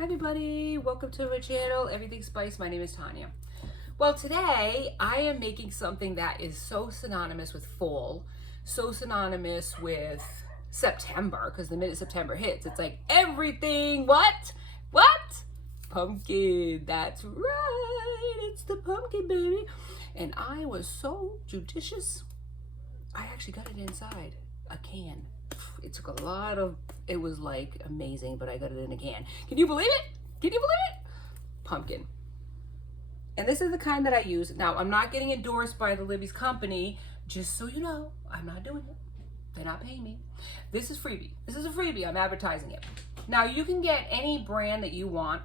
Hi everybody, welcome to my channel, Everything Spice. My name is Tanya. Well, today I am making something that is so synonymous with fall, so synonymous with September, because the minute September hits, it's like everything, what? Pumpkin, that's right, it's the pumpkin, baby. And I was so judicious, I actually got it inside a can. It took a lot of, it was like amazing, but I got it in a can. Can you believe it? Can you believe it? Pumpkin. And this is the kind that I use. Now, I'm not getting endorsed by the Libby's company, just so you know, I'm not doing it. They're not paying me. This is freebie. This is a freebie, I'm advertising it. Now, you can get any brand that you want.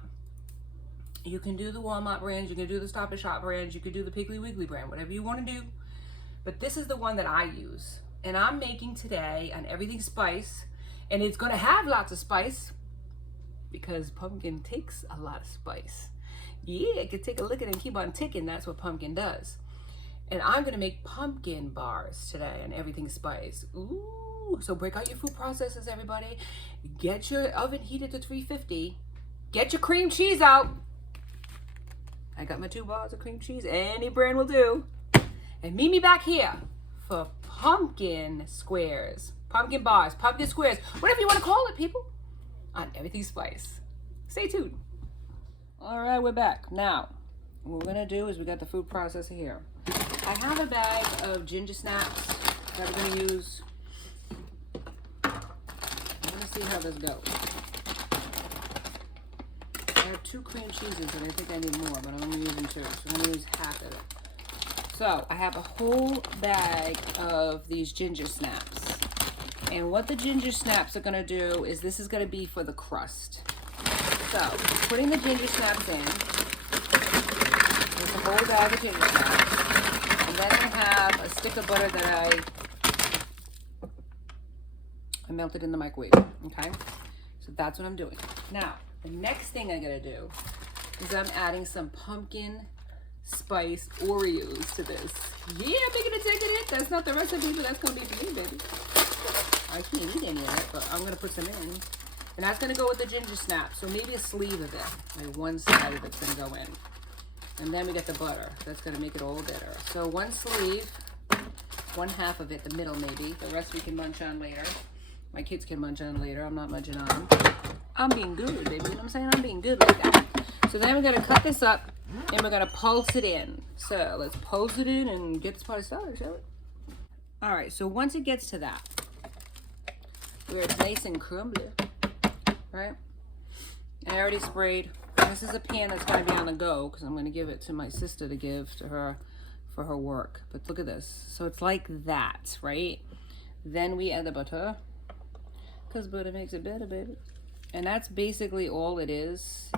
You can do the Walmart brands, you can do the Stop and Shop brands, you can do the Piggly Wiggly brand, whatever you want to do. But this is the one that I use. And I'm making today an Everything Spice, and it's gonna have lots of spice because pumpkin takes a lot of spice. Yeah, it can take a lick and keep on ticking. That's what pumpkin does. And I'm gonna make pumpkin bars today on Everything Spice. Ooh, so break out your food processors, everybody. Get your oven heated to 350. Get your cream cheese out. I got my 2 bars of cream cheese. Any brand will do. And meet me back here for pumpkin squares, pumpkin bars, pumpkin squares, whatever you want to call it, people, on Everything Spice. Stay tuned. All right, we're back. Now, what we're going to do is we got the food processor here. I have a bag of ginger snaps that we're going to use. I'm going to see how this goes. I have 2 cream cheeses, and I think I need more, but I'm only using 2, so I'm going to use half of it. So I have a whole bag of these ginger snaps. And what the ginger snaps are gonna do is this is gonna be for the crust. So putting the ginger snaps in, there's a whole bag of ginger snaps. And then I have a stick of butter that I melted in the microwave, okay? So that's what I'm doing. Now, the next thing I'm gonna do is I'm adding some pumpkin spice Oreos to this. Yeah, I'm making a take it. That's not the recipe, but that's gonna be for me, baby. I can't eat any of it, but I'm gonna put some in. And that's gonna go with the ginger snap. So maybe a sleeve of it. Like one side of it's gonna go in. And then we get the butter. That's gonna make it all better. So one sleeve, one half of it, the middle maybe. The rest we can munch on later. My kids can munch on later. I'm not munching on them. I'm being good, baby. You know what I'm saying? I'm being good like that. So then we're gonna cut this up and we're gonna pulse it in. So let's pulse it in and get this party started, shall we? All right, so once it gets to that, where it's nice and crumbly, right? And I already sprayed. This is a pan that's gonna be on the go because I'm gonna give it to my sister to give to her for her work. But look at this. So it's like that, right? Then we add the butter because butter makes it better, baby. And that's basically all it is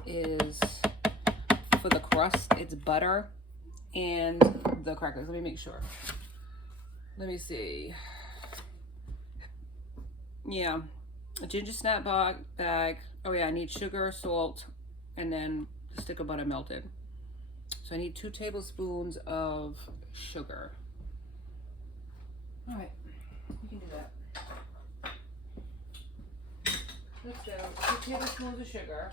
for the crust. It's butter and the crackers. Let me make sure. Let me see. Yeah, a ginger snap bag. Oh yeah, I need sugar, salt, and then a stick of butter melted. So I need 2 tablespoons of sugar. All right, we can do that. Let's go 2 tablespoons of sugar.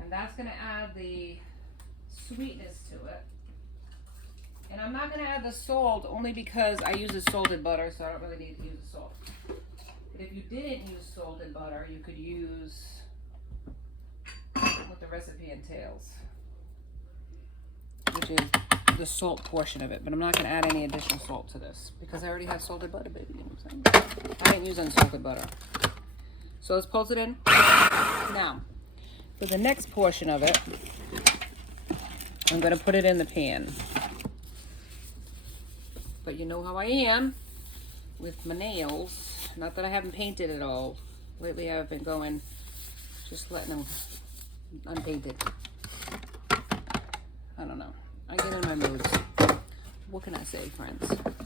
And that's gonna add the sweetness to it. And I'm not gonna add the salt only because I use a salted butter, so I don't really need to use the salt. But if you didn't use salted butter, you could use what the recipe entails, which is the salt portion of it. But I'm not gonna add any additional salt to this because I already have salted butter, baby. You know what I'm saying? I didn't use unsalted butter. So let's pulse it in. Now, for the next portion of it, I'm gonna put it in the pan. But you know how I am with my nails. Not that I haven't painted at all. Lately I've been going, just letting them unpainted. I don't know. I get in my moods. What can I say, friends? All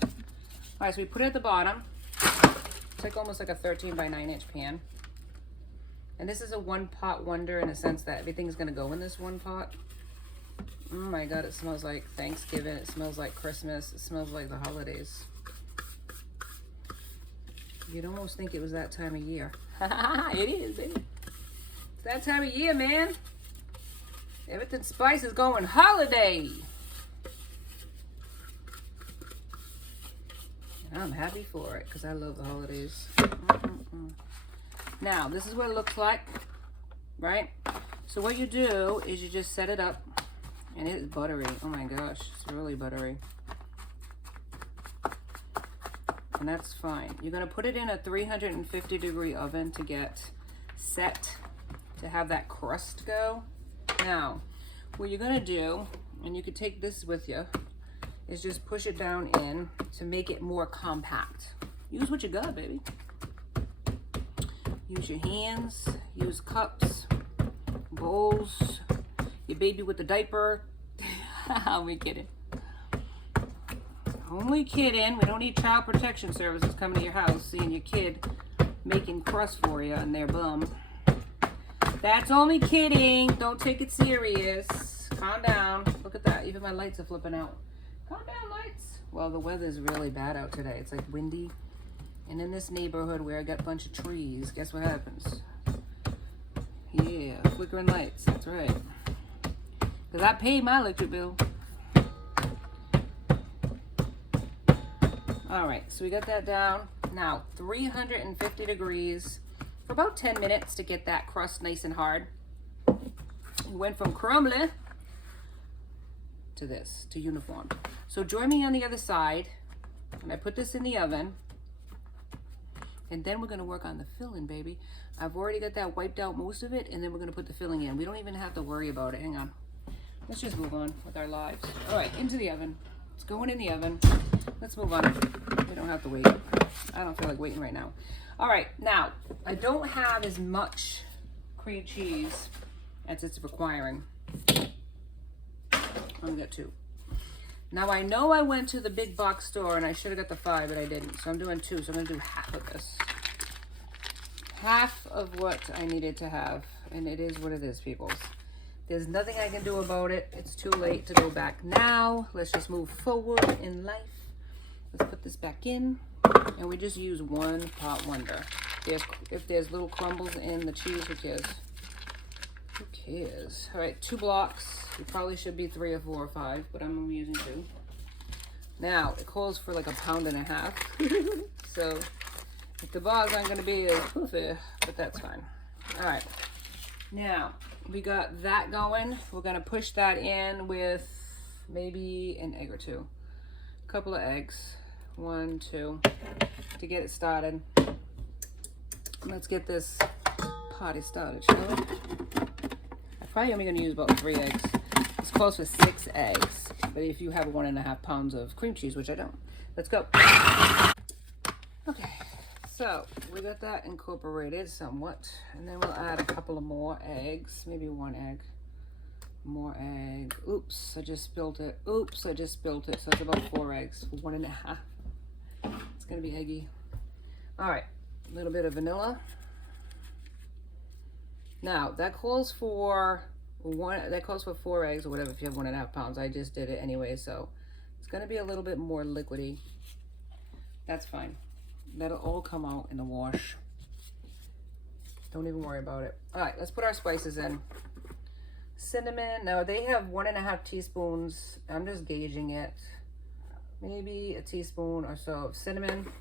right, so we put it at the bottom. It's like almost like a 13 by 9 inch pan. And this is a one pot wonder in a sense that everything's gonna go in this one pot. Oh my God, it smells like Thanksgiving. It smells like Christmas. It smells like the holidays. You'd almost think it was that time of year. It is, baby. It's that time of year, man. Everything spice is going holiday. And I'm happy for it because I love the holidays. Now, this is what it looks like, right? So what you do is you just set it up, and it is buttery. Oh my gosh, it's really buttery. And that's fine. You're gonna put it in a 350-degree oven to get set, to have that crust go. Now, what you're gonna do, and you could take this with you, is just push it down in to make it more compact. Use what you got, baby. Use your hands, use cups, bowls, your baby with the diaper. I'm kidding. Only kidding. We don't need child protection services coming to your house seeing your kid making crust for you and their bum. That's only kidding. Don't take it serious. Calm down. Look at that. Even my lights are flipping out. Calm down, lights. Well, the weather's really bad out today. It's like windy. And in this neighborhood where I got a bunch of trees, guess what happens? Yeah, flickering lights. That's right. Because I paid my electric bill. All right, so we got that down. Now, 350 degrees for about 10 minutes to get that crust nice and hard. We went from crumbly to this, to uniform. So join me on the other side, and I put this in the oven, and then we're gonna work on the filling, baby. I've already got that wiped out most of it, and then we're gonna put the filling in. We don't even have to worry about it. Hang on. Let's just move on with our lives. All right, into the oven. It's going in the oven. Let's move on. We don't have to wait. I don't feel like waiting right now. All right, now, I don't have as much cream cheese as it's requiring. I've got 2. Now, I know I went to the big box store and I should have got the 5, but I didn't. So I'm doing 2, so I'm gonna do half of this. Half of what I needed to have, and it is what it is, peoples. There's nothing I can do about it. It's too late to go back now. Let's just move forward in life. Let's put this back in, and we just use one pot wonder. If there's little crumbles in the cheese, who cares? Who cares? All right, 2 blocks. It probably should be 3 or 4 or 5, but I'm only using 2. Now, it calls for like 1.5 pounds. So, if the bars aren't gonna be as poofy, but that's fine. All right, now, we got that going. We're gonna push that in with maybe an egg or 2. A couple of eggs, 1, 2, to get it started. Let's get this party started, shall we? I'm probably only gonna use about 3 eggs. This calls for 6 eggs, but if you have 1.5 pounds of cream cheese, which I don't, let's go. Okay, so we got that incorporated somewhat, and then we'll add a couple of more eggs, maybe 1 egg. More egg. Oops, I just spilled it. Oops, I just spilled it. So it's about 4 eggs for 1.5. It's gonna be eggy. All right, a little bit of vanilla. Now that calls for 4 eggs or whatever if you have 1.5 pounds. I just did it anyway, so it's gonna be a little bit more liquidy. That's fine. That'll all come out in the wash. Don't even worry about it. All right, let's put our spices in. Cinnamon. Now they have 1.5 teaspoons. I'm just gauging it. Maybe a teaspoon or so of cinnamon.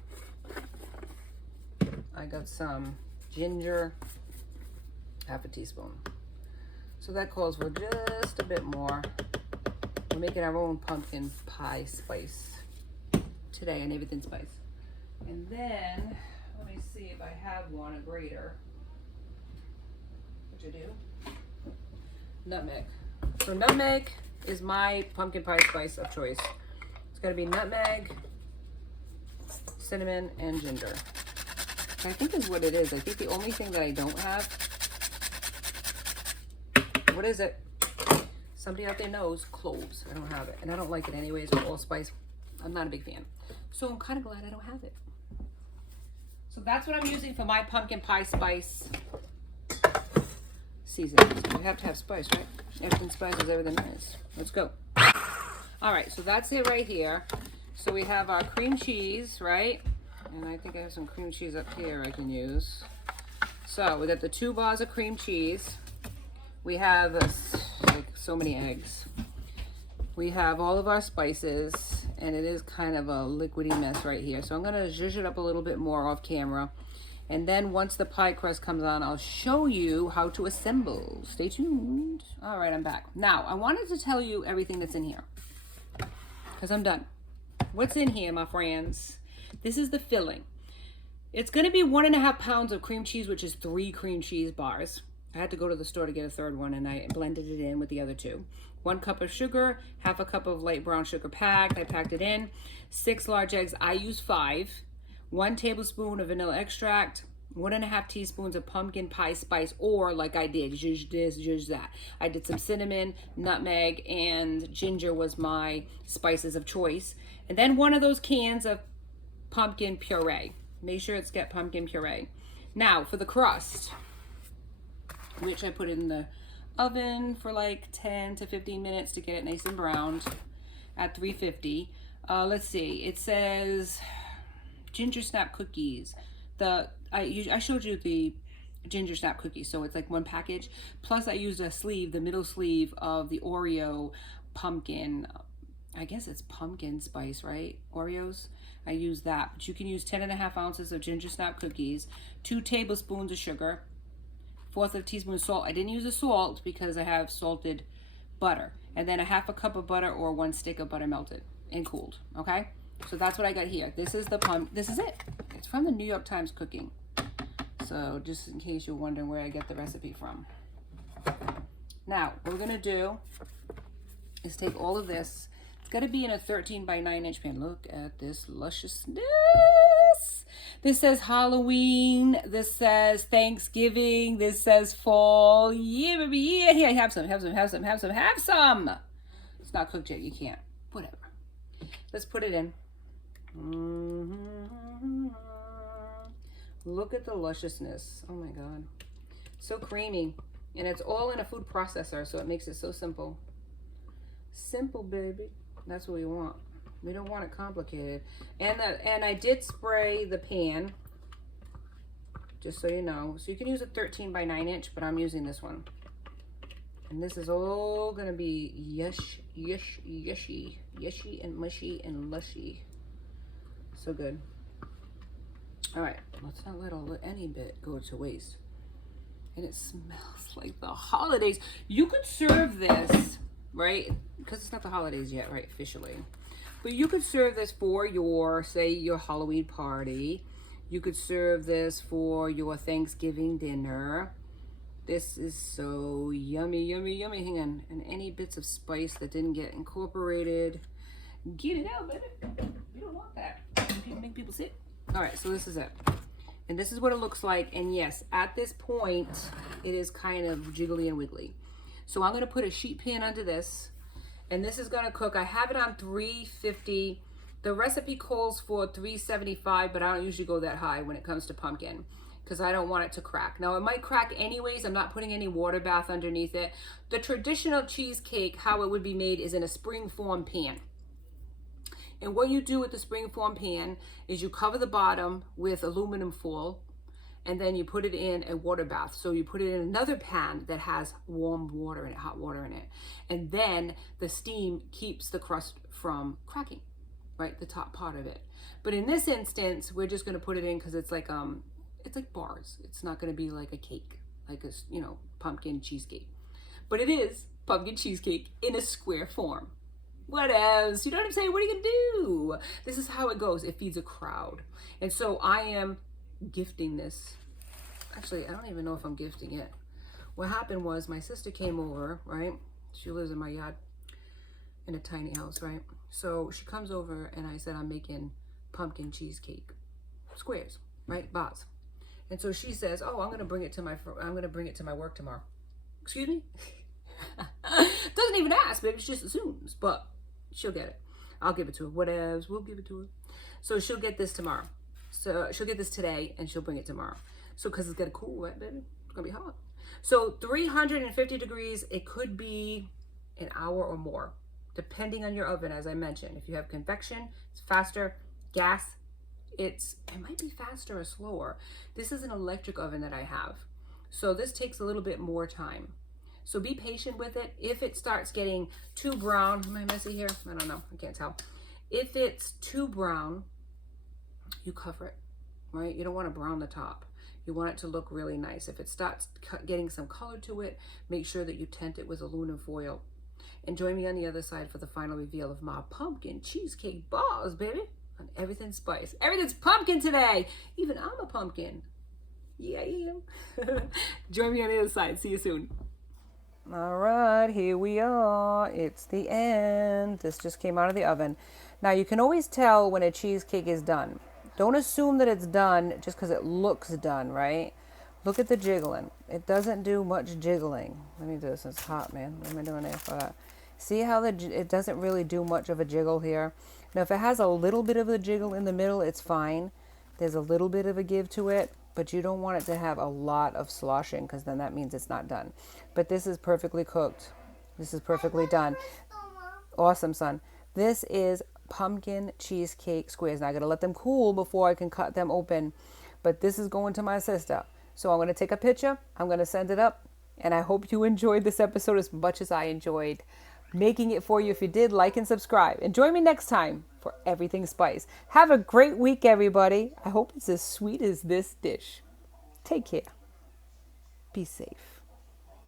I got some ginger, 1/2 teaspoon. So that calls for just a bit more. We're making our own pumpkin pie spice today, and everything spice. And then let me see if I have one, a grater. Which I do. Nutmeg. So nutmeg is my pumpkin pie spice of choice. It's got to be nutmeg, cinnamon, and ginger. I think is what it is. I think the only thing that I don't have, what is it? Somebody out there knows, cloves. I don't have it, and I don't like it anyways with allspice. I'm not a big fan. So I'm kind of glad I don't have it. So that's what I'm using for my pumpkin pie spice seasoning. So you have to have spice, right? Everything spices, everything nice. Let's go. All right, so that's it right here. So we have our cream cheese, right? And I think I have some cream cheese up here I can use. So we got the 2 bars of cream cheese. We have like so many eggs. We have all of our spices, and it is kind of a liquidy mess right here. So I'm gonna zhuzh it up a little bit more off camera. And then once the pie crust comes on, I'll show you how to assemble. Stay tuned. All right, I'm back. Now, I wanted to tell you everything that's in here, because I'm done. What's in here, my friends? This is the filling. It's gonna be 1.5 pounds of cream cheese, which is 3 cream cheese bars. I had to go to the store to get a third one, and I blended it in with the other 2. 1 cup of sugar, 1/2 cup of light brown sugar packed. I packed it in. 6 large eggs. I use 5. 1 tablespoon of vanilla extract. 1.5 teaspoons of pumpkin pie spice, or like I did, zhuzh this, zhuzh that. I did some cinnamon, nutmeg, and ginger was my spices of choice. And then 1 of those cans of pumpkin puree. Make sure it's got pumpkin puree. Now for the crust, which I put in the oven for like 10 to 15 minutes to get it nice and browned at 350. Let's see, it says ginger snap cookies. I showed you the ginger snap cookies, so it's like 1 package. Plus I used a sleeve, the middle sleeve of the Oreo pumpkin, I guess it's pumpkin spice, right? Oreos. I use that, but you can use 10.5 ounces of ginger snap cookies, 2 tablespoons of sugar, 1/4 teaspoon of salt. I didn't use the salt because I have salted butter, and then 1/2 cup of butter or 1 stick of butter melted and cooled. Okay, so that's what I got here. This is this is it. It's from the New York Times Cooking. So just in case you're wondering where I get the recipe from. Now what we're gonna do is take all of this. It's got to be in a 13 by 9 inch pan. Look at this lusciousness. This says Halloween. This says Thanksgiving. This says fall. Yeah, baby. Yeah, here, have some. It's not cooked yet. You can't. Whatever. Let's put it in. Look at the lusciousness. Oh my God. So creamy. And it's all in a food processor, so it makes it so simple. Simple, baby. That's what we want. We don't want it complicated. And I did spray the pan, just so you know. So you can use a 13 by 9 inch, but I'm using this one. And this is all gonna be yeshy and mushy and lushy. So good. All right, let's not let any bit go to waste. And it smells like the holidays. You could serve this, right? Because it's not the holidays yet, right, officially. But you could serve this for your, say, your Halloween party. You could serve this for your Thanksgiving dinner. This is so yummy, yummy, yummy. Hang on. And any bits of spice that didn't get incorporated, get it out, baby. You don't want that. Make people sick. All right, so this is it. And this is what it looks like. And yes, at this point, it is kind of jiggly and wiggly. So I'm gonna put a sheet pan under this, and this is gonna cook. I have it on 350. The recipe calls for 375, but I don't usually go that high when it comes to pumpkin because I don't want it to crack. Now it might crack anyways. I'm not putting any water bath underneath it. The traditional cheesecake, how it would be made, is in a springform pan. And what you do with the springform pan is you cover the bottom with aluminum foil, and then you put it in a water bath. So you put it in another pan that has warm water in it, hot water in it. And then the steam keeps the crust from cracking, right? The top part of it. But in this instance, we're just gonna put it in because it's like bars. It's not gonna be like a cake, like a, you know, pumpkin cheesecake. But it is pumpkin cheesecake in a square form. What else? You know what I'm saying? What are you gonna do? This is how it goes. It feeds a crowd. And so I am gifting this. Actually, I don't even know if I'm gifting it. What happened was my sister came over, right? She lives in my yard in a tiny house, right? So she comes over and I said, I'm making pumpkin cheesecake squares, right? Bars. And so she says, oh, I'm gonna bring it to my work tomorrow. Excuse me? Doesn't even ask, baby. She just assumes, but she'll get it. I'll give it to her. Whatevs, we'll give it to her. So she'll get this tomorrow. So she'll get this today and she'll bring it tomorrow. So because it's gonna cool, right, baby? It's gonna be hot. So 350 degrees, it could be an hour or more, depending on your oven, as I mentioned. If you have convection, it's faster. Gas, It might be faster or slower. This is an electric oven that I have. So this takes a little bit more time. So be patient with it. If it starts getting too brown, am I messy here? I don't know, I can't tell. If it's too brown, you cover it, right? You don't want to brown the top. You want it to look really nice. If it starts getting some color to it, make sure that you tent it with aluminum foil. And join me on the other side for the final reveal of my pumpkin cheesecake balls, baby. On everything's spice. Everything's pumpkin today. Even I'm a pumpkin. Yeah, I am. Join me on the other side. See you soon. All right, here we are. It's the end. This just came out of the oven. Now, you can always tell when a cheesecake is done. Don't assume that it's done just because it looks done, right? Look at the jiggling. It doesn't do much jiggling. Let me do this. It's hot, man. What am I doing there for that? See how it doesn't really do much of a jiggle here? Now, if it has a little bit of a jiggle in the middle, it's fine. There's a little bit of a give to it, but you don't want it to have a lot of sloshing because then that means it's not done. But this is perfectly cooked. This is perfectly done. Awesome, son. This is pumpkin cheesecake squares. Now I got to let them cool before I can cut them open. But this is going to my sister. So I'm going to take a picture. I'm going to send it up. And I hope you enjoyed this episode as much as I enjoyed making it for you. If you did, like and subscribe. And join me next time for Everything Spice. Have a great week, everybody. I hope it's as sweet as this dish. Take care. Be safe.